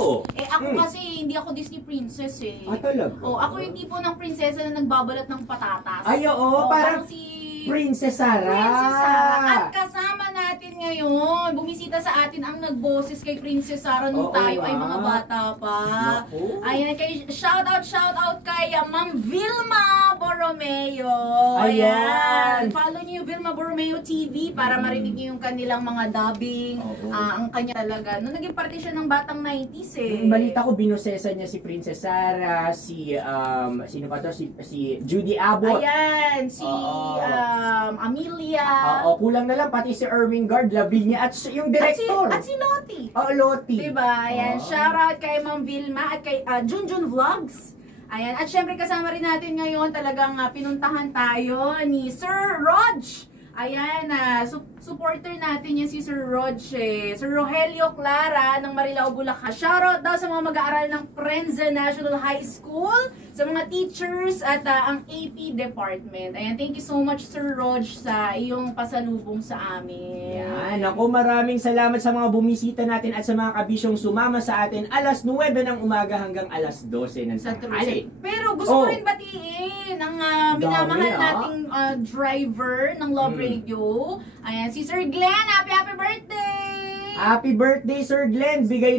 Oo. Eh ako kasi hindi ako Disney princess eh. Ah, talaga? Ako yung tipo ng prinsesa na nagbabalat ng patatas. Ay, oo, parang si Princess Sarah. Princess Sarah. At kasama natin ngayon, bumisita sa atin ang nagboses kay Princess Sarah nung tayo ay mga bata pa. Naku. Ayan, shout out kay Ma'am Vilma Borromeo. Ayan. Follow niyo Vilma Borromeo TV para marinig niyo yung kanilang mga dubbing. Ang kanya talaga. Nung naging parte siya ng batang 90s eh. Balita ko, binusesa niya si Princess Sarah, sino pa to? Si Judy Abbott. Ayan, si Amelia. Oo, kulang na lang pati si Ermengarde Lavinia at yung director. At si Lottie. Lottie. Diba? Ayan, shoutout kay Ma'am Vilma at kay Junjun Vlogs. Ayan, at syempre kasama rin natin ngayon talagang pinuntahan tayo ni Sir Rog. Ayan, supporter natin yan si Sir Rog Sir Rogelio Clara ng Marilao, Bulacan. Shoutout daw sa mga mag-aaral ng Prensa National High School, sa mga teachers at ang AP department. Ayan, thank you so much Sir Rog sa iyong pasalubong sa amin. Yan, ako maraming salamat sa mga bumisita natin at sa mga kabisyong sumama sa atin alas 9 ng umaga hanggang alas 12 ng tanghali. Pero gusto ko rin batiin ang minamahal nating driver ng Love Radio. Ayan, si Sir Glenn. Happy birthday! Happy birthday, Sir Glenn! Bigay